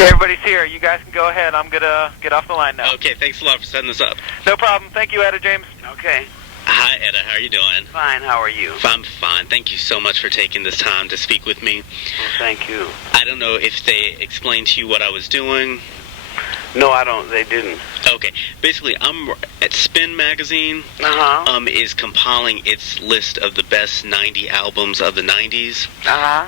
Okay, everybody's here. You guys can go ahead. I'm going to get off the line now. Okay, thanks a lot for setting this up. No problem. Thank you, Etta James. Okay. Hi, Etta. How are you doing? Fine. How are you? I'm fine. Thank you so much for taking this time to speak with me. Well, thank you. I don't know if they explained to you what I was doing. No, I don't. They didn't. Okay. Basically, I'm at Spin Magazine. Is compiling its list of the best 90 albums of the 90s.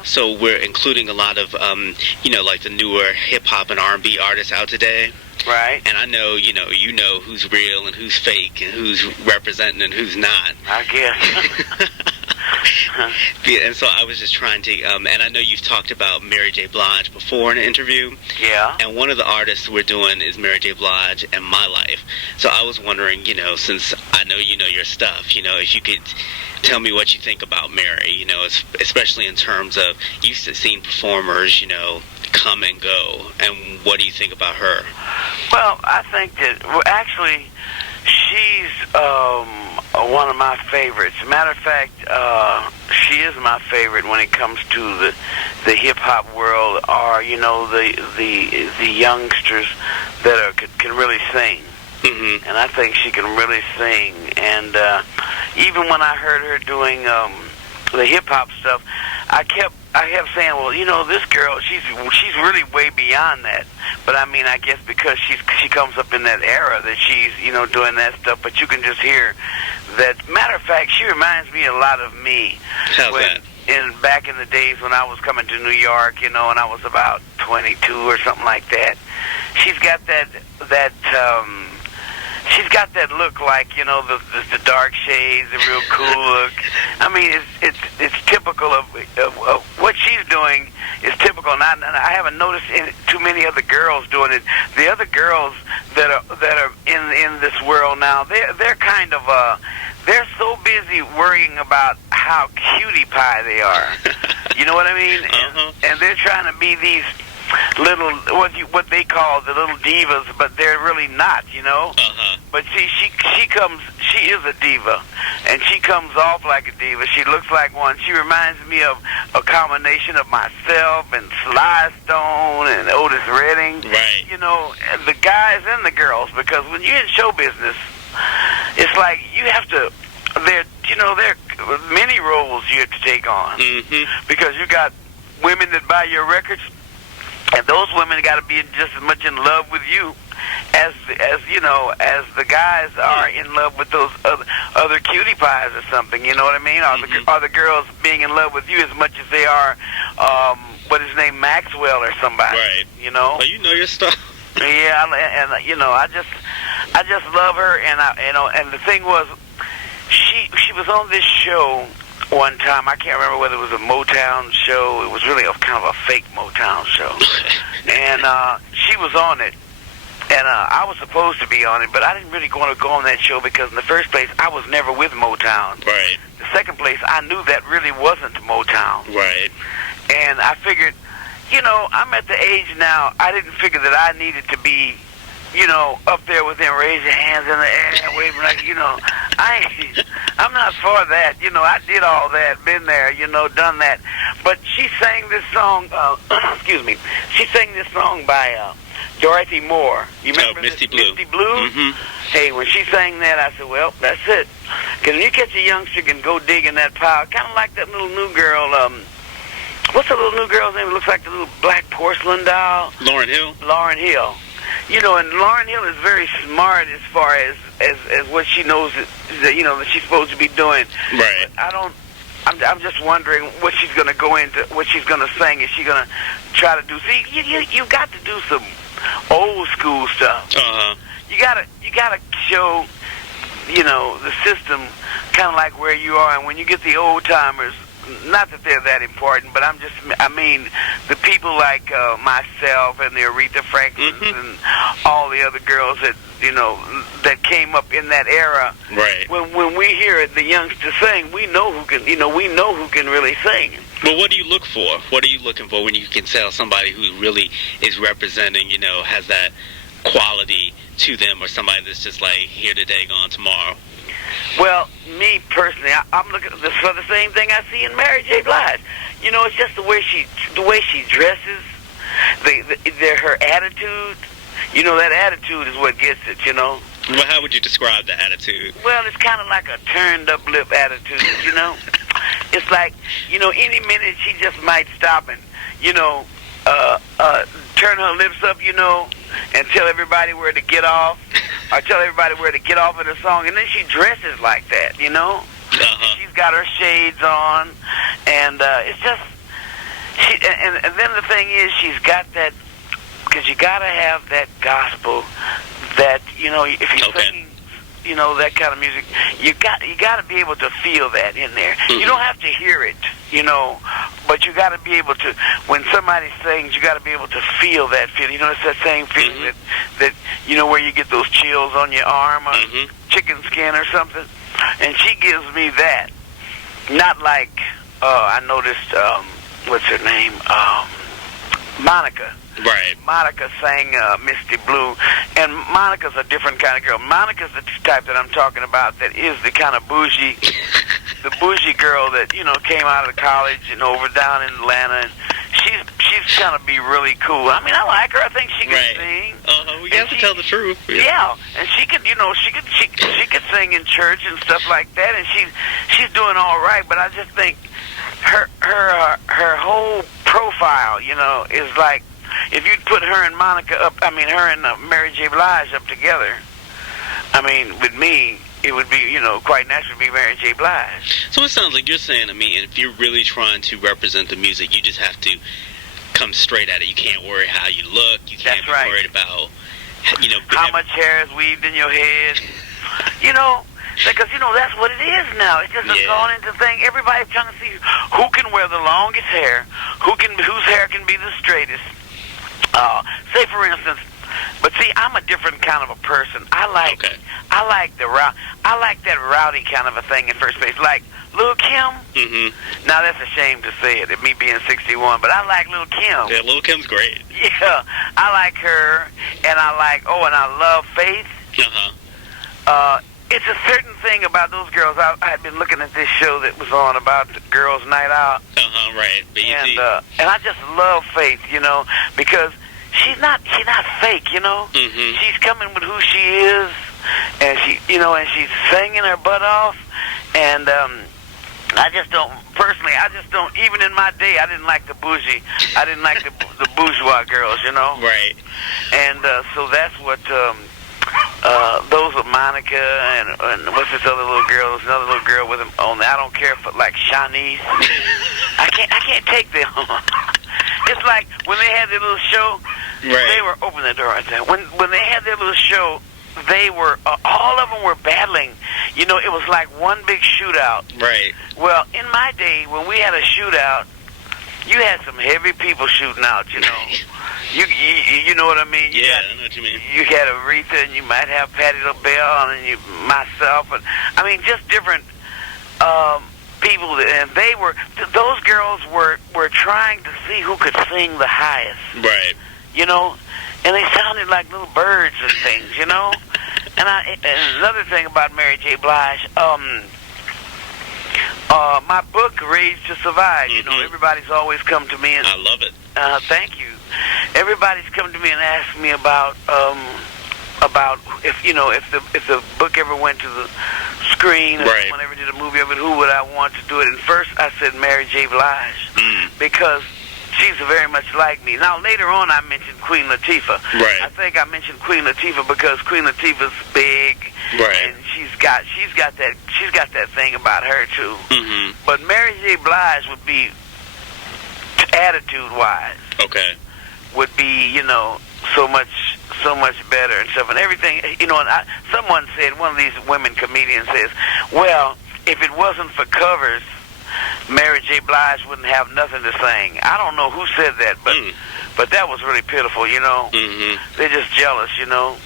So we're including a lot of, like the newer hip-hop and R&B artists out today. Right. And I know, you know who's real and who's fake and who's representing and who's not. I guess. And so I was just trying to, and I know you've talked about Mary J. Blige before in an interview. Yeah. And one of the artists we're doing is Mary J. Blige and My Life. So I was wondering, since I know you know your stuff, if you could tell me what you think about Mary, especially in terms of you've seen performers, come and go, and what do you think about her? Well, I think that, actually, she's one of my favorites. Matter of fact, she is my favorite when it comes to the hip hop world, or the youngsters that can really sing. Mm-hmm. And I think she can really sing. And even when I heard her doing the hip hop stuff, I kept saying, well, this girl, she's really way beyond that. But I mean, I guess because she comes up in that era that she's, doing that stuff. But you can just hear that. Matter of fact, she reminds me a lot of me. How's that? Back in the days when I was coming to New York, and I was about 22 or something like that. She's got that she's got that look, like, the dark shades, the real cool look. I mean, it's typical of what she's doing is typical. And I haven't noticed too many other girls doing it. The other girls that are in this world now, they're kind of they're so busy worrying about how cutie pie they are. You know what I mean? And they're trying to be these little what they call the little divas, but they're really not, But see, she is a diva, and she comes off like a diva. She looks like one. She reminds me of a combination of myself and Sly Stone and Otis Redding. Right. The guys and the girls, because when you're in show business, it's like you have to. There are many roles you have to take on, because you got women that buy your records. And those women got to be just as much in love with you as the guys are in love with those other cutie pies or something. You know what I mean? Are the girls being in love with you as much as they are what is his name, Maxwell or somebody? Right. Well, you know your stuff. Yeah, and I just love her, and the thing was, she was on this show one time. I can't remember whether it was a Motown show. It was really kind of a fake Motown show. And she was on it. And I was supposed to be on it, but I didn't really want to go on that show because in the first place, I was never with Motown. Right. The second place, I knew that really wasn't Motown. Right. And I figured, I'm at the age now, I didn't figure that I needed to be, up there with them, raise your hands in the air, waving like, I'm not for that. I did all that, been there, done that. But she sang this song, excuse me, she sang this song by Dorothy Moore. You remember Misty Blue? Misty Blue? Mm-hmm. Hey, when she sang that, I said, well, that's it. Because when you catch a youngster can go dig in that pile, kind of like that little new girl, what's the little new girl's name? It looks like the little black porcelain doll. Lauryn Hill? Lauryn Hill. And Lauryn Hill is very smart as far as what she knows that she's supposed to be doing. Right. But I'm just wondering what she's going to go into, what she's going to sing. Is she going to try to do? See, you got to do some old school stuff. You gotta show, the system kind of like where you are, and when you get the old timers. Not that they're that important, but I mean, the people like myself and the Aretha Franklins and all the other girls that, that came up in that era. Right. When we hear the youngsters sing, we know who can really sing. Well, what do you look for? What are you looking for when you can tell somebody who really is representing, has that quality to them, or somebody that's just like here today, gone tomorrow? Well, me personally, I'm looking for the same thing I see in Mary J. Blige. It's just the way she dresses. her attitude. You know, that attitude is what gets it, you know. Well, how would you describe the attitude? Well, it's kind of like a turned-up lip attitude, you know. It's like, you know, any minute she just might stop and, you know, turn her lips up, you know, and tell everybody where to get off, or tell everybody where to get off in the song, and then she dresses like that, you know. She's got her shades on, and it's just, and then the thing is, she's got that, because you got to have that gospel, that, you know, if you're singing, you know, that kind of music, you got to be able to feel that in there. You don't have to hear it, you know, but you got to be able to, when somebody sings, you got to be able to feel that feeling. You know, it's that same feeling that you know, where you get those chills on your arm or chicken skin or something. And she gives me that. Not like, I noticed, what's her name? Monica. Right. Monica sang Misty Blue, and Monica's a different kind of girl. Monica's the type that I'm talking about that is the kind of bougie, the bougie girl that, you know, came out of the college and over down in Atlanta, and she's gonna be really cool. I mean, I like her. I think she can sing. We have to tell the truth. Yeah, and she could, you know, she could sing in church and stuff like that, and she's doing all right. But I just think her whole profile, you know, is like, if you'd put her and Monica up, I mean, her and Mary J. Blige up together, I mean, with me, it would be, you know, quite natural to be Mary J. Blige. So it sounds like you're saying to me, and if you're really trying to represent the music, you just have to come straight at it. You can't worry how you look. You can't be worried about, you know, how much hair is weaved in your head. You know, because, you know, that's what it is now. It's just a gone into thing. Everybody's trying to see who can wear the longest hair, whose hair can be the straightest. Say for instance, but see, I'm a different kind of a person. I like that rowdy kind of a thing in first place, like Lil' Kim. Now that's a shame to say it, me being 61, but I like Lil' Kim. Yeah, Lil' Kim's great. Yeah, I like her, and I love Faith. It's a certain thing about those girls. I had been looking at this show that was on about the Girls' Night Out. Right. And I just love Faith, you know, because she's not fake, you know. She's coming with who she is, and she's singing her butt off. And I just don't even in my day, I didn't like the bougie. I didn't like the bourgeois girls, you know. Right. And so that's what those are Monica and what's this other little girl? There's another little girl with him on there. I don't care if like Shanice. I can't take them. It's like when they had their little show, they were open the door right there. When they had their little show, they were all of them were battling. You know, it was like one big shootout. Right. Well, in my day, when we had a shootout, you had some heavy people shooting out. You know. You know what I mean? I know what you mean. You had Aretha, and you might have Patti LaBelle, and myself, and I mean, just different people. And those girls were trying to see who could sing the highest. Right. You know, and they sounded like little birds and things. You know, and another thing about Mary J. Blige. My book, Raised to Survive. You know, everybody's always come to me and I love it. Thank you. Everybody's come to me and asked me about if the book ever went to the screen, or someone ever did a movie of it, who would I want to do it? And first I said Mary J. Blige, because she's very much like me. Now later on I mentioned Queen Latifah. Right. I think I mentioned Queen Latifah because Queen Latifah's big, and she's got that thing about her too. But Mary J. Blige would be attitude-wise. Would be, you know, so much better and stuff and everything. You know, and someone said, one of these women comedians says, well, if it wasn't for covers, Mary J. Blige wouldn't have nothing to sing. I don't know who said that, but that was really pitiful, you know. They're just jealous, you know.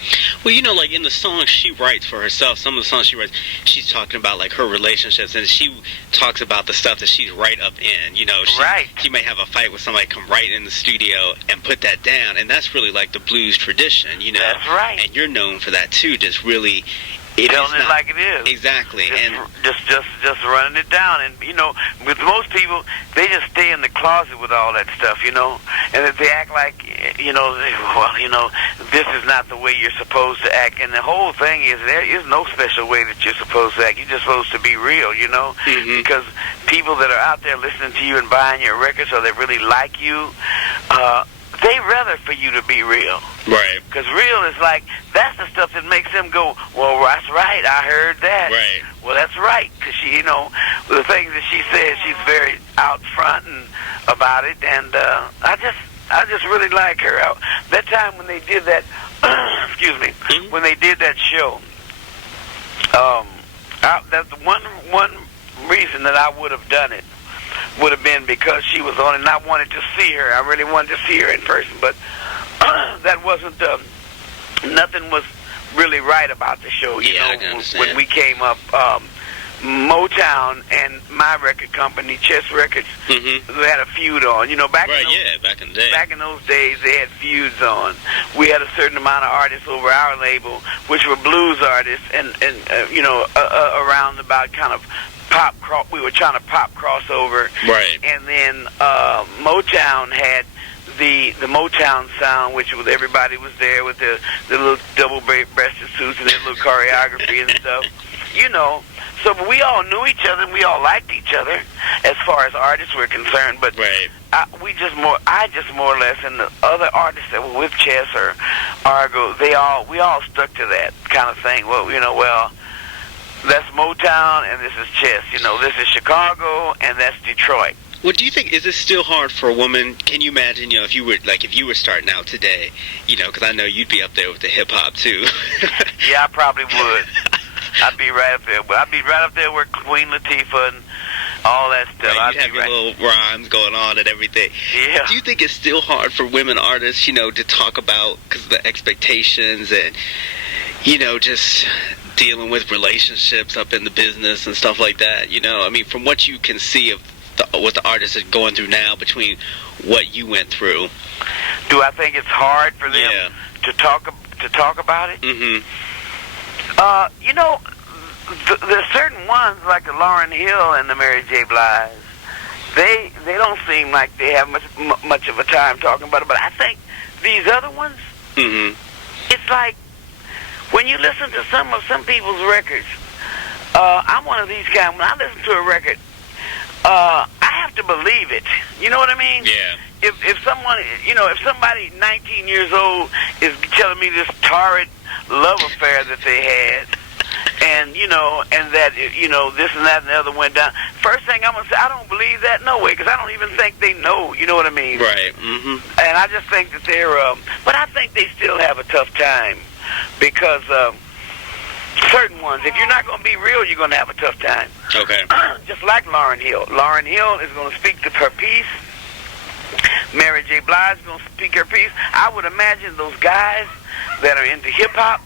Well, you know, like in the songs she writes for herself, some of the songs she writes, she's talking about like her relationships, and she talks about the stuff that she's right up in. You know, she may have a fight with somebody, come right in the studio and put that down, and that's really like the blues tradition, you know. That's right. And you're known for that too, just really telling it like it is. Exactly. Just running it down. And, you know, with most people, they just stay in the closet with all that stuff, you know. And if they act like, you know, well, you know, this is not the way you're supposed to act. And the whole thing is there is no special way that you're supposed to act. You're just supposed to be real, you know. Mm-hmm. Because people that are out there listening to you and buying your records or that really like you, they rather for you to be real. Right. Because real is like, that's the stuff that makes them go, well, that's right, I heard that. Right. Well, that's right. Because she, you know, the things that she says, she's very out front and about it. And I just really like her. That time when they did that, excuse me, Mm-hmm. when they did that show, that's the one reason that I would have done it would have been because she was on it and I wanted to see her. I really wanted to see her in person, but that wasn't, nothing was really right about the show. You Yeah, I know, can understand. when we came up, Motown and my record company, Chess Records, Mm-hmm. they had a feud on. You know, back Right, in those, yeah, back in the day. back in those days, they had feuds on. We had a certain amount of artists over our label, which were blues artists, and you know, around about kind of we were trying to pop crossover. Right. And then Motown had the Motown sound, which was everybody was there with the little double-breasted suits and their little choreography and stuff. You know, so we all knew each other and we all liked each other as far as artists were concerned. But Right. I just more or less, and the other artists that were with Chess or Argo, we all stuck to that kind of thing. Well, you know, well, that's Motown and this is Chess. You know, this is Chicago and that's Detroit. Well, do you think, is it still hard for a woman? Can you imagine, you know, if you were starting out today, you know, because I know you'd be up there with the hip hop too. Yeah, I probably would. I'd be right up there. I'd be right up there with Queen Latifah and all that stuff. Right, you'd have your little rhymes going on and everything. Yeah. Do you think it's still hard for women artists, you know, to talk about because of the expectations and, you know, just dealing with relationships up in the business and stuff like that? You know, I mean, from what you can see of what the artists are going through now, between what you went through. Do I think it's hard for them Yeah. to talk about it? Mm-hmm. You know, there's certain ones like the Lauryn Hill and the Mary J. Blige. They don't seem like they have much of a time talking about it. But I think these other ones, Mm-hmm. it's like when you listen to some people's records. I'm one of these guys. When I listen to a record, I have to believe it. You know what I mean? Yeah. If someone, you know, if somebody 19 years old is telling me this torrid love affair that they had, and you know, and that, you know, this and that and the other went down, first thing I'm gonna say, I don't believe that, no way, because I don't even think they know. You know what I mean? Right. Mm-hmm. And I just think that they're, but I think they still have a tough time because certain ones, if you're not gonna be real, you're gonna have a tough time. Okay. Just like Lauryn Hill. Lauryn Hill is going to speak to her piece. Mary J. Blige is going to speak her piece. I would imagine those guys that are into hip-hop,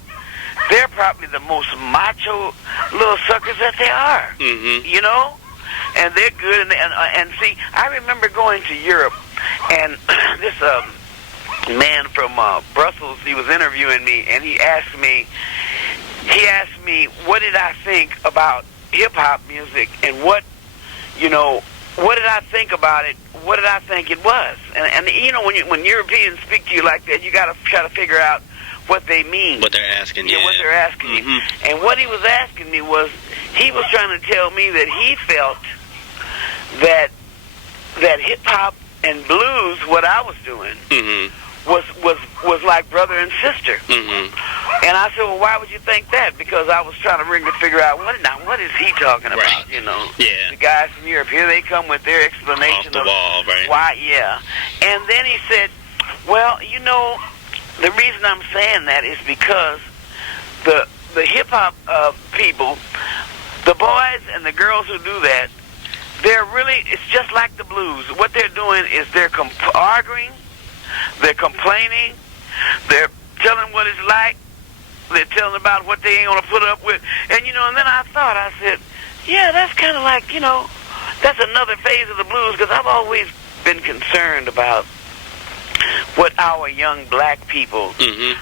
they're probably the most macho little suckers that they are. Mm-hmm. You know? And they're good. And see, I remember going to Europe, and this man from Brussels, he was interviewing me, and he asked me, what did I think about hip-hop music, and what did I think about it? What did I think it was? And you know, when Europeans speak to you like that, you got to try to figure out what they mean. What they're asking you. Yeah, what they're asking Mm-hmm. you. And what he was asking me was, he was trying to tell me that he felt that hip-hop and blues, what I was doing, Mm-hmm. was like brother and sister. Mm-hmm. And I said, well, why would you think that? Because I was trying to figure out, what is he talking about, Right. you know? Yeah. The guys from Europe, here they come with their explanation Off the of wall, right? why, yeah. And then he said, well, you know, the reason I'm saying that is because the hip-hop people, the boys and the girls who do that, it's just like the blues. What they're doing is they're arguing, they're complaining, they're telling what it's like, they're telling about what they ain't gonna put up with. And you know, and then I said, yeah, that's kind of like, you know, that's another phase of the blues, because I've always been concerned about what our young black people Mm-hmm.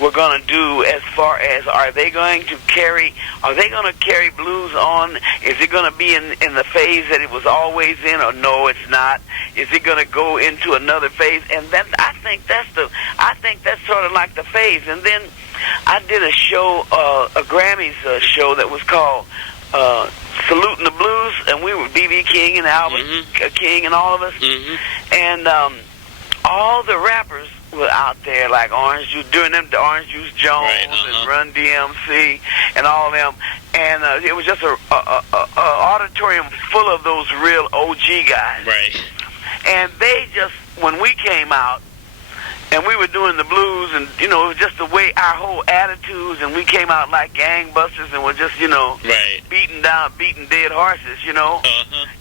were going to do as far as are they going to carry blues on? Is it going to be in the phase that it was always in, or no, it's not? Is it going to go into another phase? And that I think that's sort of like the phase. And then I did a show, a Grammys show that was called Saluting the Blues, and we were B.B. King and Albert King and all of us, and all the rappers were out there, like Orange Juice, doing them, the Orange Juice Jones and Run DMC and all of them, and it was just a auditorium full of those real OG guys. Right. And they just, when we came out, and we were doing the blues, and, you know, it was just the way our whole attitudes, and we came out like gangbusters, and were just, you know, beating dead horses, you know,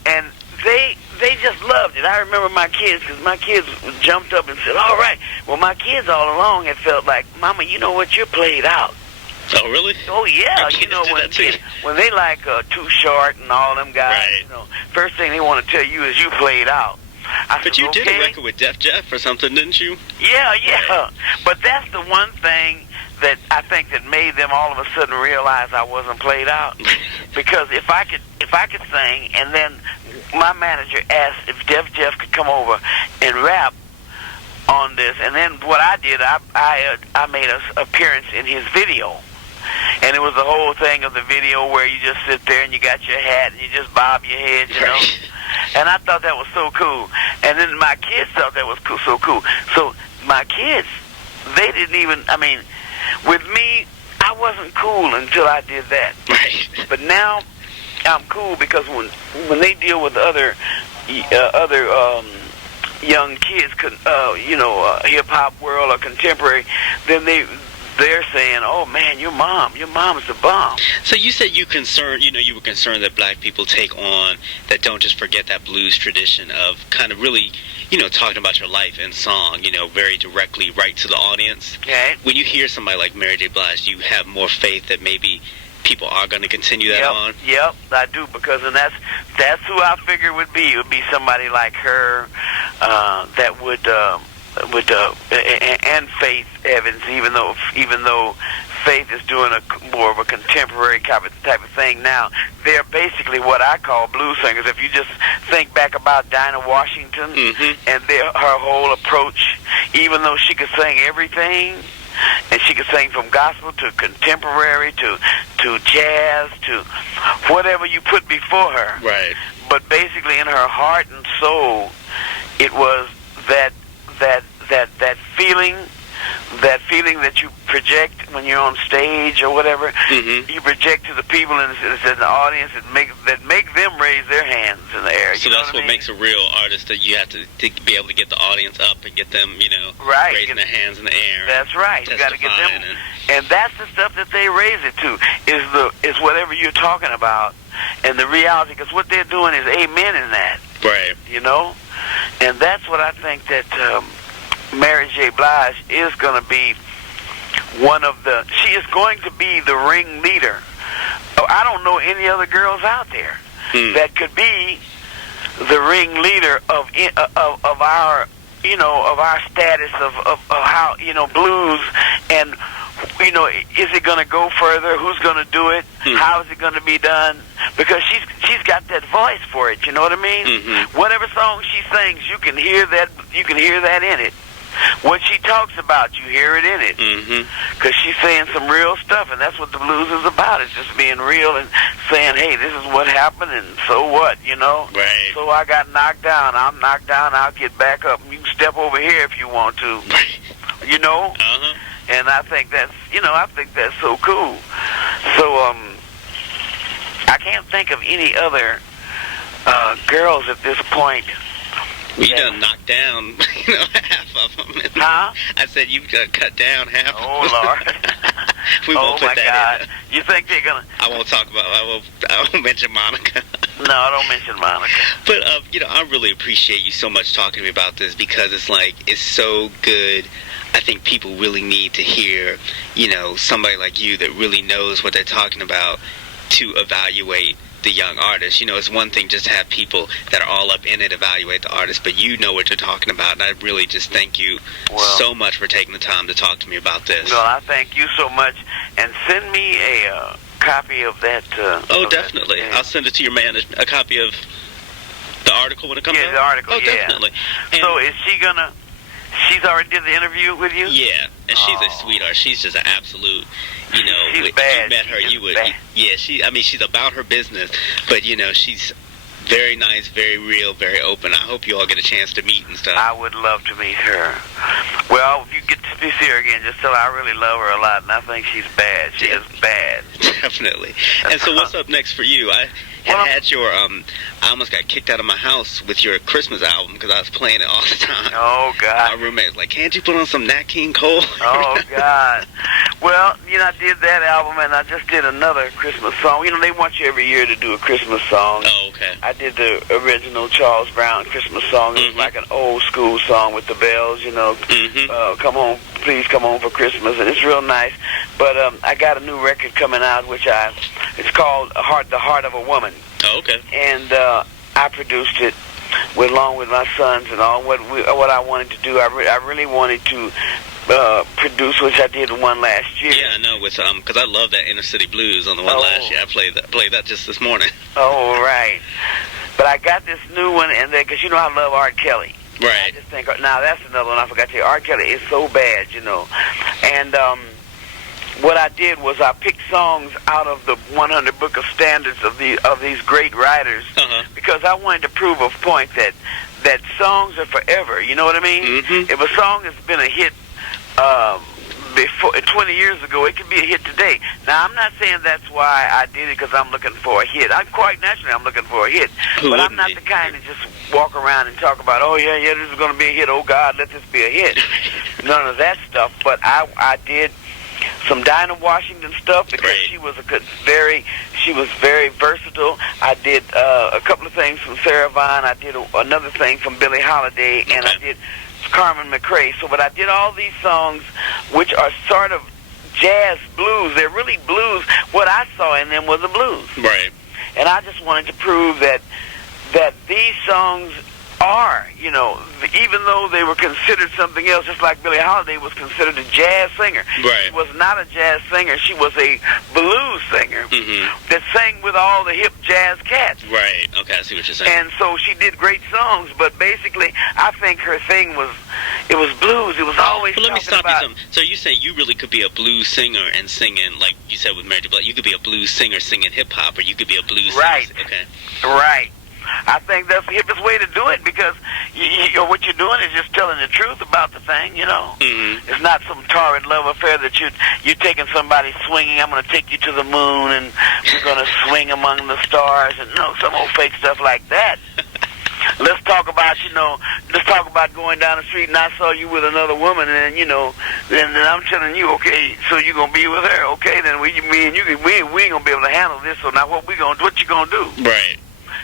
and they just loved it. I remember my kids, because my kids jumped up and said, all right. Well, my kids all along had felt like, Mama, you know what, you're played out. Oh, really? Oh, yeah. You know, when they like Too Short and all them guys, you know, first thing they want to tell you is you played out. But you did a record with Def Jeff or something, didn't you? Yeah, yeah. But that's the one thing that I think that made them all of a sudden realize I wasn't played out. Because if I could sing, and then my manager asked if Def Jeff could come over and rap on this, and then what I did, I made an appearance in his video. And it was the whole thing of the video where you just sit there and you got your hat and you just bob your head, you know. And I thought that was so cool. And then my kids thought that was so cool. So my kids, they didn't even, I mean, with me, I wasn't cool until I did that. Right. But now I'm cool because when they deal with other young kids, you know, hip-hop world or contemporary, then they're saying, "Oh man, your mom is the bomb." So you said you were concerned that black people take on, that don't just forget that blues tradition of kind of really, you know, talking about your life in song, you know, very directly right to the audience. Okay. When you hear somebody like Mary J. Blige, do you have more faith that maybe people are going to continue that on? Yep, I do, because that's who I figured would be. It would be somebody like her that would and Faith Evans, even though Faith is doing more of a contemporary type of thing now. They're basically what I call blues singers. If you just think back about Dinah Washington and her whole approach, even though she could sing everything, and she could sing from gospel to contemporary to jazz to whatever you put before her. Right. But basically in her heart and soul, it was that feeling that you project when you're on stage or whatever. You project to the people in the audience that make them raise their hands in the air. So that's what makes a real artist, that you have to be able to get the audience up and get them, you know, raising their hands in the air. That's right. You got to get them, and that's the stuff that they raise it to. Is whatever you're talking about, and the reality. Because what they're doing is amen in that. Right. You know, and that's what I think that Mary J. Blige is going to be she is going to be the ringleader. I don't know any other girls out there that could be the ringleader of our, you know, of our status of how, you know, blues, and, you know, is it going to go further? Who's going to do it? How is it going to be done? Because she's got that voice for it. You know what I mean? Whatever song she sings, you can hear that. You can hear that in it. What she talks about, you hear it in it. Because she's saying some real stuff, and that's what the blues is about. It's just being real and saying, hey, this is what happened, and so what, you know? Right. So I got knocked down. I'm knocked down. I'll get back up. You can step over here if you want to. You know? And I think that's, you know, I think that's so cool. So, I can't think of any other girls at this point. Well, you done knocked down, you know, half of them. Huh? I said you've cut down half of them. Oh, Lord. We won't put that in. You think they're going to... I won't mention Monica. No, I don't mention Monica. But, you know, I really appreciate you so much talking to me about this, because it's like, it's so good. I think people really need to hear, you know, somebody like you that really knows what they're talking about to evaluate the young artists. You know, it's one thing just to have people that are all up in it evaluate the artist, but you know what you're talking about, and I really just thank you so much for taking the time to talk to me about this. Well, I thank you so much, and send me a copy of that. Definitely. I'll send it to your man, a copy of the article when it comes out? Yeah, the article, definitely. And so is she gonna... She's already did the interview with you? Yeah, and she's a sweetheart. She's just an absolute, you know, she's bad. If you met her, you would... Bad. Yeah, she's about her business, but, you know, she's very nice, very real, very open. I hope you all get a chance to meet and stuff. I would love to meet her. Well, if you get to see her again, just tell her I really love her a lot, and I think she's bad. She is bad. Definitely. And so what's up next for you? I had your, I almost got kicked out of my house with your Christmas album because I was playing it all the time. Oh, God. My roommate was like, can't you put on some Nat King Cole? Oh, God. Well, you know, I did that album, and I just did another Christmas song. You know, they want you every year to do a Christmas song. Oh, okay. I did the original Charles Brown Christmas song. It was like an old school song with the bells, you know. Come home, please come home for Christmas, and it's real nice. But I got a new record coming out, it's called The Heart of a Woman. Oh, okay. And I produced it along with my sons and all. What I wanted to do, I really wanted to produce, which I did one last year. Yeah, I know. With because I love that Inner City Blues on the one last year. I played that just this morning. Oh, right. But I got this new one, and then because you know I love R. Kelly. Right. I just think now that's another one I forgot to tell you. R. Kelly is so bad, you know, and what I did was I picked songs out of the 100 Book of Standards of these great writers because I wanted to prove a point that songs are forever. You know what I mean? If a song has been a hit before 20 years ago, it could be a hit today. Now, I'm not saying that's why I did it because I'm looking for a hit. I'm quite naturally I'm looking for a hit, but I'm not the kind to just walk around and talk about, oh yeah, this is going to be a hit. Oh God, let this be a hit. None of that stuff. But I did some Dinah Washington stuff because she was very versatile. I did a couple of things from Sarah Vaughan. I did another thing from Billie Holiday, and I did Carmen McRae. So, but I did all these songs, which are sort of jazz blues. They're really blues. What I saw in them was a blues. Right. And I just wanted to prove that these songs are, you know, even though they were considered something else, just like Billie Holiday was considered a jazz singer. Right. She was not a jazz singer. She was a blues singer that sang with all the hip jazz cats. Right. Okay, I see what you're saying. And so she did great songs, but basically, I think her thing was blues. It was always. But let me stop you some. So you say you really could be a blues singer and singing, like you said with Mary J. Blige, you could be a blues singer singing hip hop, or you could be a blues singer. Okay. Right. I think that's the hippest way to do it because what you're doing is just telling the truth about the thing, you know. It's not some torrid love affair that you're taking somebody swinging. I'm going to take you to the moon and we're going to swing among the stars and some old fake stuff like that. Let's talk about going down the street and I saw you with another woman and then I'm telling you, okay, so you're going to be with her, okay, then we ain't going to be able to handle this, so now what you going to do? Right.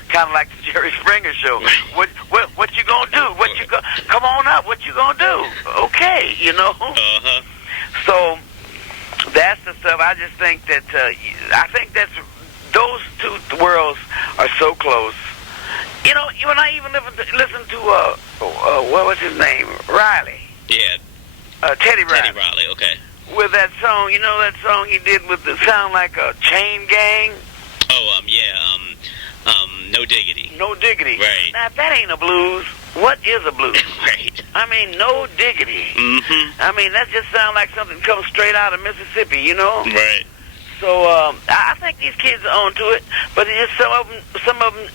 Kind of like the Jerry Springer show. What you gonna do? Come on up. What you gonna do? Okay, you know. So that's the stuff. I just think that those two worlds are so close. You know, when I even listen to what was his name? Riley. Yeah. Teddy Riley. Teddy Riley. Okay. With that song, you know that song he did with the sound like a chain gang. Oh, yeah. No Diggity. No Diggity. Right. Now, if that ain't a blues, what is a blues? Right. I mean, No Diggity. I mean, that just sounds like something comes straight out of Mississippi, you know? Right. So, I think these kids are on to it, but it's just some of them,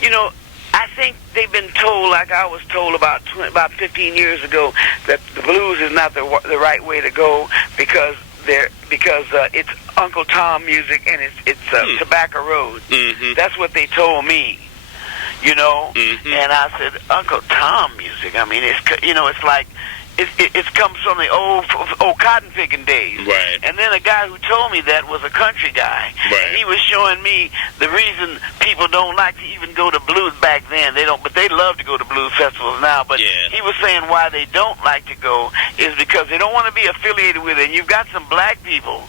you know, I think they've been told, like I was told about 15 years ago, that the blues is not the right way to go because it's Uncle Tom music and it's Tobacco Road. That's what they told me, you know. And I said, Uncle Tom music. I mean, it's like it comes from the old cotton picking days. Right. And then a guy who told me that was a country guy. Right. And he was showing me the reason people don't like to even go to blues back then. They don't, but they love to go to blues festivals now. But he was saying why they don't like to go is because they don't want to be affiliated with it. And you've got some black people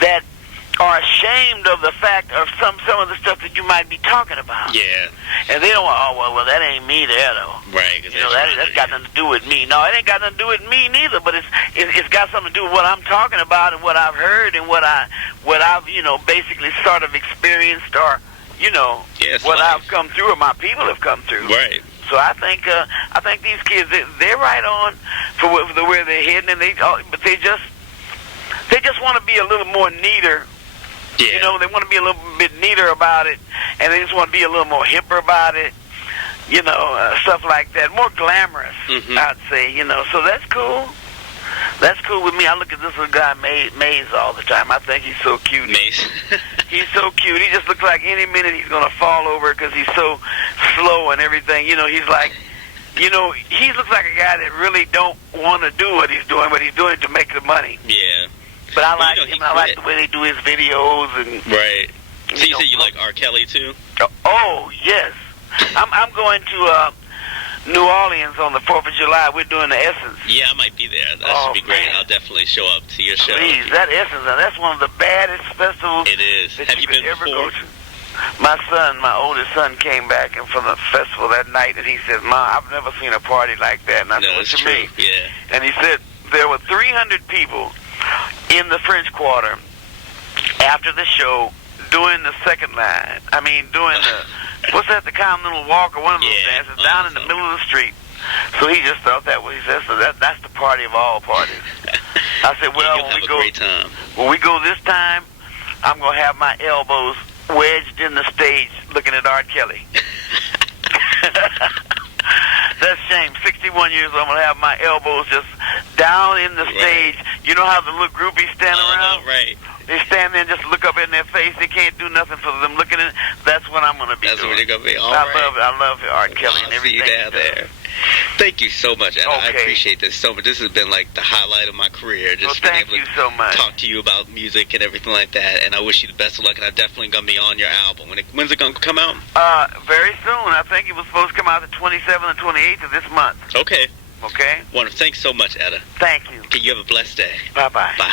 that are ashamed of the fact of some of the stuff that you might be talking about. Yeah. And they don't want, oh, well, that ain't me there, though. Right. You know, that's got nothing to do with me. No, it ain't got nothing to do with me neither, but it's got something to do with what I'm talking about and what I've heard and what I've, you know, basically sort of experienced or, you know, what I've come through or my people have come through. Right. So I think these kids, they're right on for where they're heading, and but they just want to be a little more neater. Yeah. You know, they want to be a little bit neater about it, and they just want to be a little more hipper about it. You know, stuff like that, more glamorous, I'd say. You know, so that's cool. That's cool with me. I look at this little guy, Maze, all the time. I think he's so cute. Maze. He's so cute. He just looks like any minute he's going to fall over because he's so slow and everything. You know, he's like, you know, he looks like a guy that really don't want to do what he's doing, but he's doing it to make the money. Yeah. But I like him. I like the way they do his videos. And right. So you say you like R. Kelly, too? Oh, yes. I'm going to New Orleans on the 4th of July. We're doing the Essence. Yeah, I might be there. That should be great. Man. I'll definitely show up to your show. Please, that Essence, that's one of the baddest festivals. It is. That Have you been ever before? go to. My oldest son came back from the festival that night, and he said, "Mom, I've never seen a party like that." And I said, "What you mean?" Yeah. And he said there were 300 people in the French Quarter after the show doing the second line. I mean, doing the what's that? The Continental Walk or one of those dances down in the middle of the street. So he just thought that was that's the party of all parties. I said, "Well, when we go this time, I'm gonna have my elbows wedged in the stage looking at R. Kelly." That's a shame. 61 years old, I'm going to have my elbows just down in the stage. You know how the little groupies stand around? Right. They stand there and just look up in their face. They can't do nothing for them looking at it. That's what I'm going to be doing. That's what you're going to be. I love R. Kelly and everything. See you down there. Thank you so much, Etta. I appreciate this so much. This has been like the highlight of my career. Just being able to so much. Talk to you about music and everything like that. And I wish you the best of luck. And I'm definitely going to be on your album. When's it going to come out? Very soon. I think it was supposed to come out the 27th and 28th of this month. Okay. Okay. Wonderful. Thanks so much, Etta. Thank you. Okay, you have a blessed day. Bye-bye. Bye.